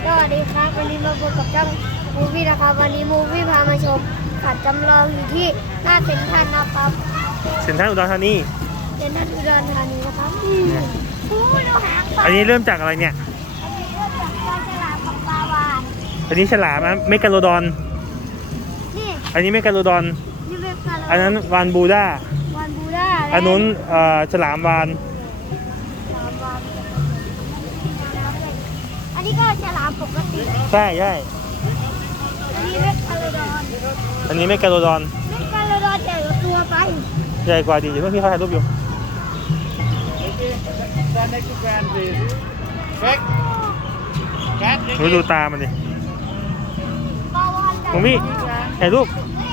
สวัสดีครับวันนี้มาพบกับช่องมูฟี่นะครับวันนี้มูฟี่พามาชมขัดจำลองอยู่ที่หน้าเซ็นทรัลนะครับเซ็นทรัลอุดรธานีเซ็นทรัลอุดรธานีนะครับโอ้ยดูหางปลาอันนี้เริ่มจากอะไรเนี่ยอันนี้เริ่มจากปลาฉลามกับปลาวาฬอันนี้ฉลามนะเมกาโลดอนนี่อันนี้เมกาโลดอนนี่เป็นปลาอันนั้นวานบูด้าวันบูด้าอันนู้นฉลามวานฉลามวาฬอันนี้ก็ฉลามปกติใช่ใช่อันนี้เม็กกาโลดอนอันนี้เมกาโลดอนเม็กกาโลดอนใหญ่กว่าตัวไปใหญ่กว่าดีเดี๋ยวเพื่อนพี่เขาถ่ายรูปอยู่ดูตามันดิปลาวาฬผมพี่ถ่ายรูป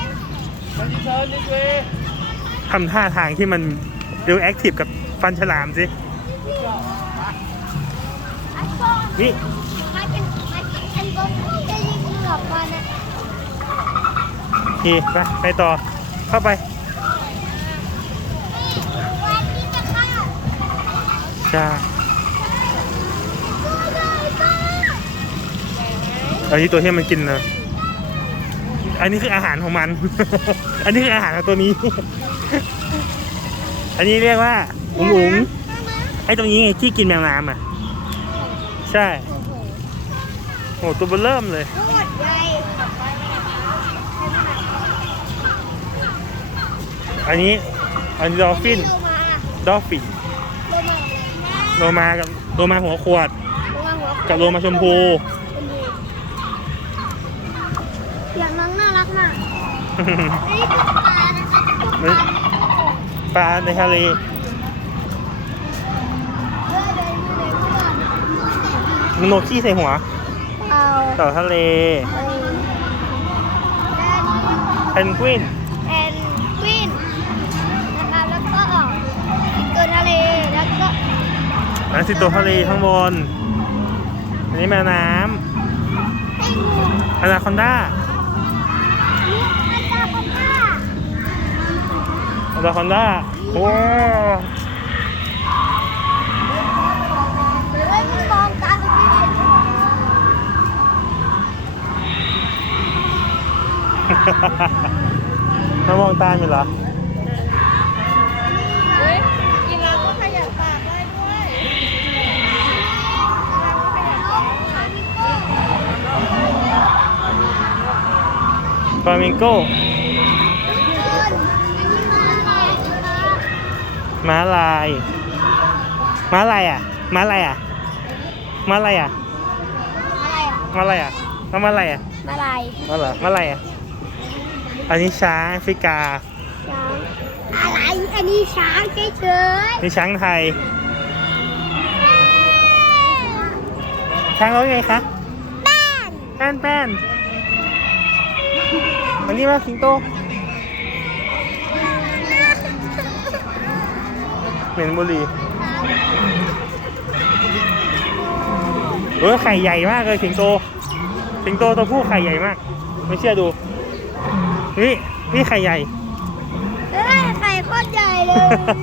ทำท่าทางที่มันดูแอคทีฟกับฟันฉลามสินี่อันก็จะยิงเหลือบมานะนี่ไปต่อเข้าไปวันที่จะเข้าจ้าอันนี้ตัวที่มันกินนะอันนี้คืออาหารของมัน อันนี้คืออาหารของตัวนี้ อันนี้เรียกว่าอุ๋งอุ๋งไอ้ตรงนี้ไงที่กินแมวน้ำอ่ะใช่โอ้ตัวเบอเริ่มเลยทั้งหมดใหญ่อันนี้ดอลฟินโลมาดอลฟินโลมากับโลมาหัวขวดโลมาหัวกับโลมาชมพูเสียงน้องน่ารักมากนี่คือปลานะคะจะปลาในทะเล มันโนขี้ใส่หัวเอาต่อทะเลเพนกวินแอนกวินนะครับแล้วก็สิงโตทะเลแล้วก็อันสิตัวทะเลข้างบน อันนี้แมวน้ให้งูำอนาคอนด้านี่อันดาคอนด้าอนาคอนด้าโอ้เฮ้ยมึงมองตาสิมามองตามอยู่เหรอเฮ้ยกินแล้วก็ขยับปากได้ด้วยฟลามิงโก้ ม้าลาย ม้าลายอ่ะ ม้าลายอ่ะ ม้าลายอ่ะ ม้าลายอ่ะม้าลายอ่ะมาลายม้าเหรอม้าลายอ่ะ อันนี้ช้างแอฟริกาช้างอะไรอันนี้ช้างเฉยนี่ช้างไทย ช้างร้องไงคะๆบ้านแป้นแป้นอันนี้ว่าสิงโตเหม็นบุหรี่ไข่ใหญ่มากเลยสิงโต สิงโตตัวผู้ไข่ใหญ่มาก ไม่เชื่อดู นี่ไข่ใหญ่เฮ้ยไข่โคตรใหญ่เลย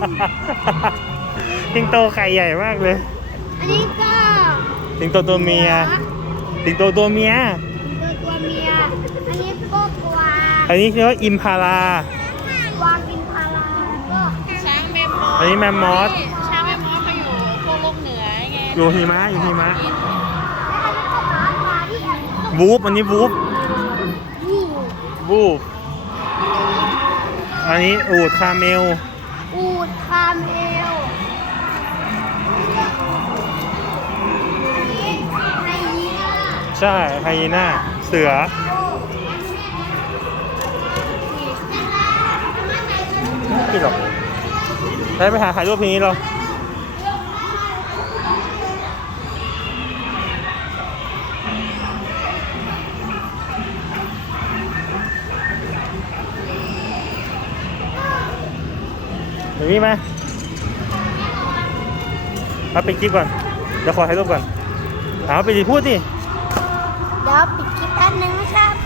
สิงโตไข่ใหญ่มากเลยอันนี้ก็สิงโตตัวเมีย สิงโตตัวเมียตัวเมีย อันนี้ก็กวางอันนี้เรียกว่าอิมพาลากวางกินพาราก็ช้างแมมมอสอันนี้แมมมอสช้างแมมมอสเขาอยู่พวกโลกเหนือไงอยู่หิมะอยู่หิมะแล้วอันนี้ก็หมาป่าที่แอบวูฟอันนี้วูฟวูวูฟอันนี้อูฐคาเมลอูดคาเมลอันนี้ไฮยีน่าใช่ไฮยีน่า เสือ ไม่กินหรอกไปหาถ่ายรูปเพลงนี้เราเดี๋ยวนี้มาปิดคลิปก่อน เดี๋ยวขอถ่ายรูปก่อนถามว่าปิดพูดดิเดี๋ยวปิดคลิปแป๊บนึงนะครับ